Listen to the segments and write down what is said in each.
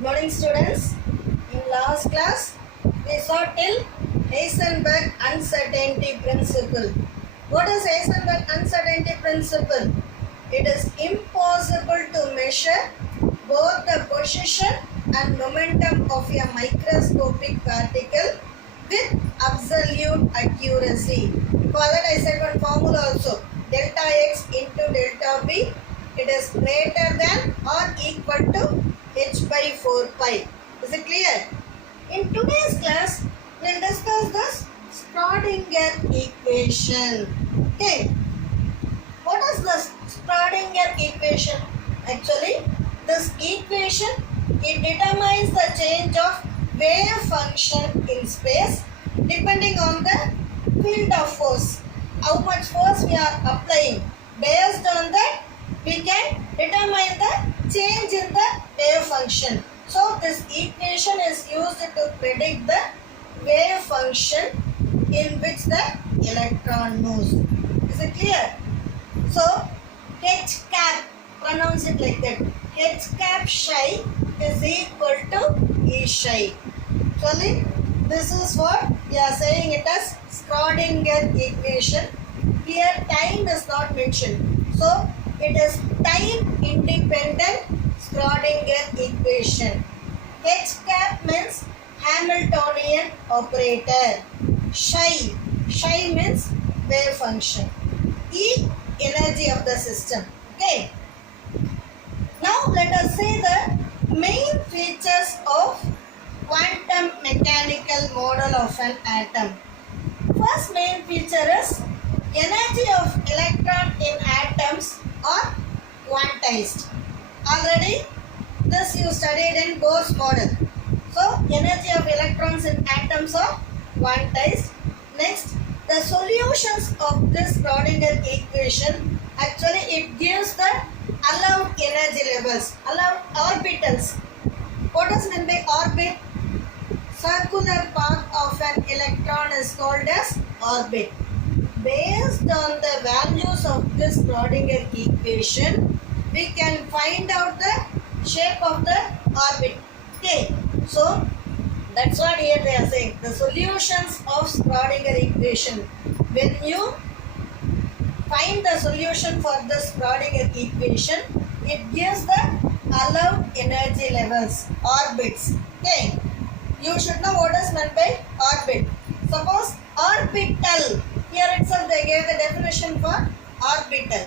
Good morning, students. In last class, we saw till Heisenberg uncertainty principle. What is Heisenberg uncertainty principle? It is impossible to measure both the position and momentum of a microscopic particle with absolute accuracy. For that I said one formula also. Delta x into delta b, it is greater than or equal to h by 4 pi. Is it clear? In today's class, we will discuss this Schrodinger equation. Okay. What is the Schrodinger equation? Actually, this equation, it determines the change of wave function in space depending on the field of force. How much force we are applying. Based on that, we can determine the change in the wave function. So, this equation is used to predict the wave function in which the electron moves. Is it clear? So, h cap, pronounce it like that. H cap psi is equal to E psi. Actually, this is what we are saying it as Schrodinger equation. Here time is not mentioned. So, it is time independent Schrodinger equation. H cap means Hamiltonian operator. Psi means wave function. E, energy of the system. Okay. Now let us see the main features of quantum mechanical model of an atom. First main feature is energy of electron in atoms are quantized. Already this you studied in Bohr's model. So energy of electrons in atoms are quantized. Next, the solutions of this Schrodinger equation, actually it gives the allowed energy levels, allowed orbitals. What does mean by orbit? Circular path of an electron is called as orbit. Based on the values of this Schrodinger equation, we can find out the shape of the orbit. Okay, so that's what here they are saying. The solutions of Schrodinger equation. When you find the solution for this Schrodinger equation, it gives the allowed energy levels, orbits. Okay, you should know what is meant by orbit. Suppose orbital. Here itself they gave the definition for orbital.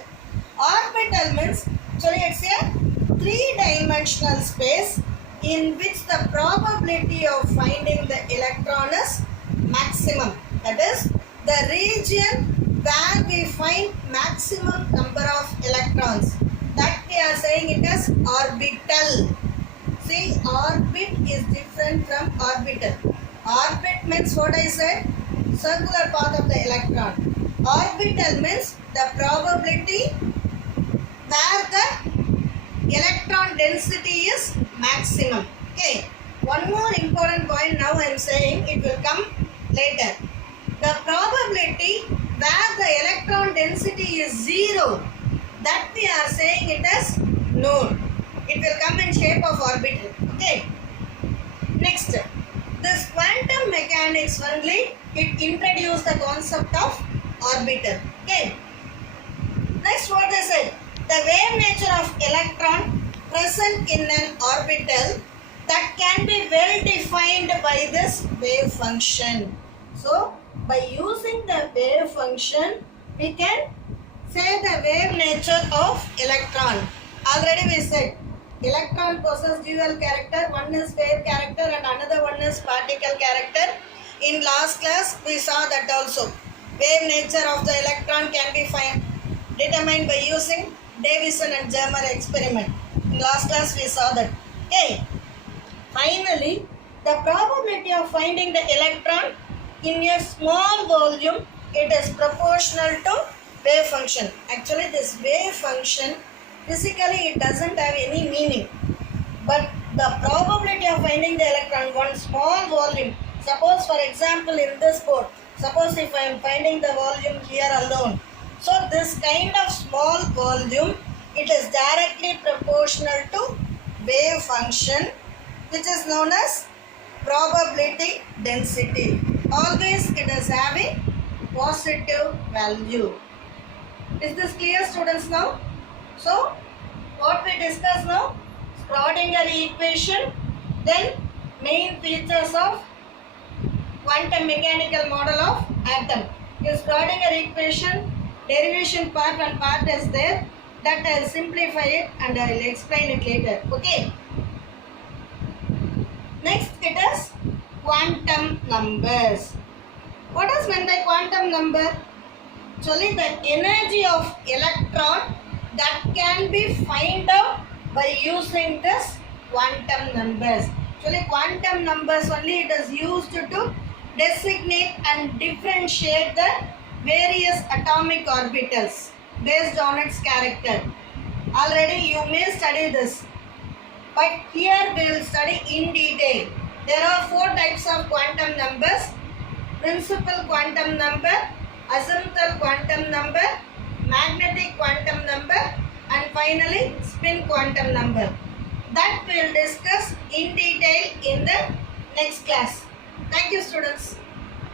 Orbital means, actually it's a three-dimensional space in which the probability of finding the electron is maximum. That is the region where we find maximum number of electrons. That we are saying it as orbital. See, orbit is different from orbital. Orbit means what I said? Circular path of the electron. Orbital means the probability where the electron density is maximum. Okay. One more important point now I am saying, it will come later. The probability where the electron density is 0, that we are saying it as known. It will come in shape of orbital. Okay. Next, this quantum mechanics only, it introduced the concept of orbital. Okay. Next, what they said, the wave nature of electron present in an orbital that can be well defined by this wave function. So, by using the wave function, we can say the wave nature of electron. Already we said, electron possesses dual character. One is wave character and another one is particle character. In last class, we saw that also. Wave nature of the electron can be determined by using Davison and Germer experiment. In last class, we saw that. Okay. Finally, the probability of finding the electron in a small volume, it is proportional to wave function. Actually, this wave function, physically it doesn't have any meaning. But the probability of finding the electron one small volume, suppose for example in this board, suppose if I am finding the volume here alone. So this kind of small volume, it is directly proportional to wave function which is known as probability density. Always it is having positive value. Is this clear, students, now? So, what we discuss now? Schrodinger equation, then main features of quantum mechanical model of atom. In Schrodinger equation, derivation part and part is there. That I will simplify it and I will explain it later. Okay. Next it is quantum numbers. What is meant by quantum number? Actually, the energy of electron that can be find out by using this quantum numbers. Actually, quantum numbers only it is used to designate and differentiate the various atomic orbitals based on its character. Already you may study this, but here we will study in detail. There are 4 types of quantum numbers: principal quantum number, azimuthal quantum number, magnetic quantum number, and finally spin quantum number. That we will discuss in detail in the next class. Thank you, students.